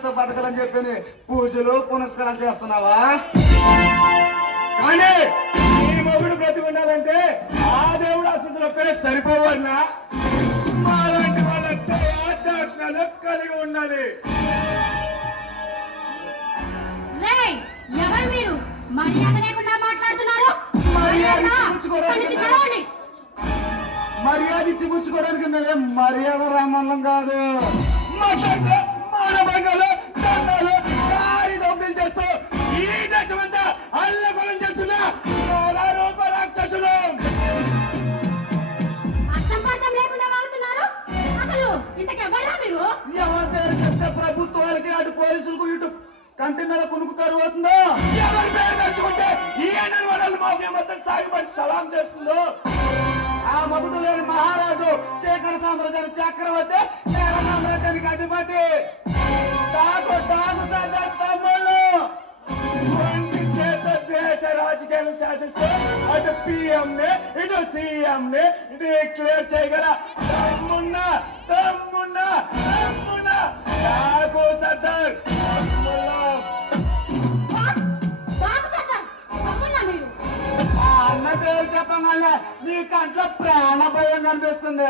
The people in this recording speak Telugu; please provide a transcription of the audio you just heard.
ఆశతో బతకాలని చెప్పి పూజలు పునస్కారాలు చేస్తున్నావా? కానీ ఈ మొగుడు బ్రతికి ఉండాలంటే ఆ దేవుడు ఆశీస్సులు ఒక్కడే సరిపోవన్నా మాలాంటి వాళ్ళంతా ఆచాక్షణాలు కలిగి ఉండాలి. ఎవరు మీరు? మర్యాద లేకుండా మాట్లాడుతున్నారు. మర్యాద ఇచ్చి పుచ్చుకోవడానికి మేమేం మర్యాద రామన్నం కాదు. మానభంగాలు దండాలు దారి దొంగలు చేస్తూ ఈ దేశమంతా అల్లకొలం చేస్తున్నా రాక్షసులు అర్థం లేకుండా వాగుతున్నారు. అసలు ఇంతకెవరా మీరు? ఎవరి పేరు చెప్తే ప్రభుత్వాలకి అటు పోలీసులకు ఇటు కంటి మీద కునుకుతారు అవుతుందో? ఎవరి పేరు తెచ్చుకుంటే ఈ ఎన్నెల వడలు మాఫియా మొత్తం సాగుబడి సలాం చేస్తుందో? ఆ మగుడు లేని మహారాజు చీకటి సామ్రాజ్యానికి చక్రవర్తి, నేల సామ్రాజ్యానికి అధిపతి. తాగు తాగు సర్దార్ తమ్ముళ్ళు. చేత దేశ రాజకీయాలను శాసిస్తూ అటు పిఎంని ఇటు సీఎంని డిక్లేర్ చేయగల తమ్మున్నా తమ్మున్నా తమ్మున్నా తాగు సర్దార్ ఆ అన్న పేరు చెప్పగానే నీ కంట్లో ప్రాణ భయం కనిపిస్తుంది.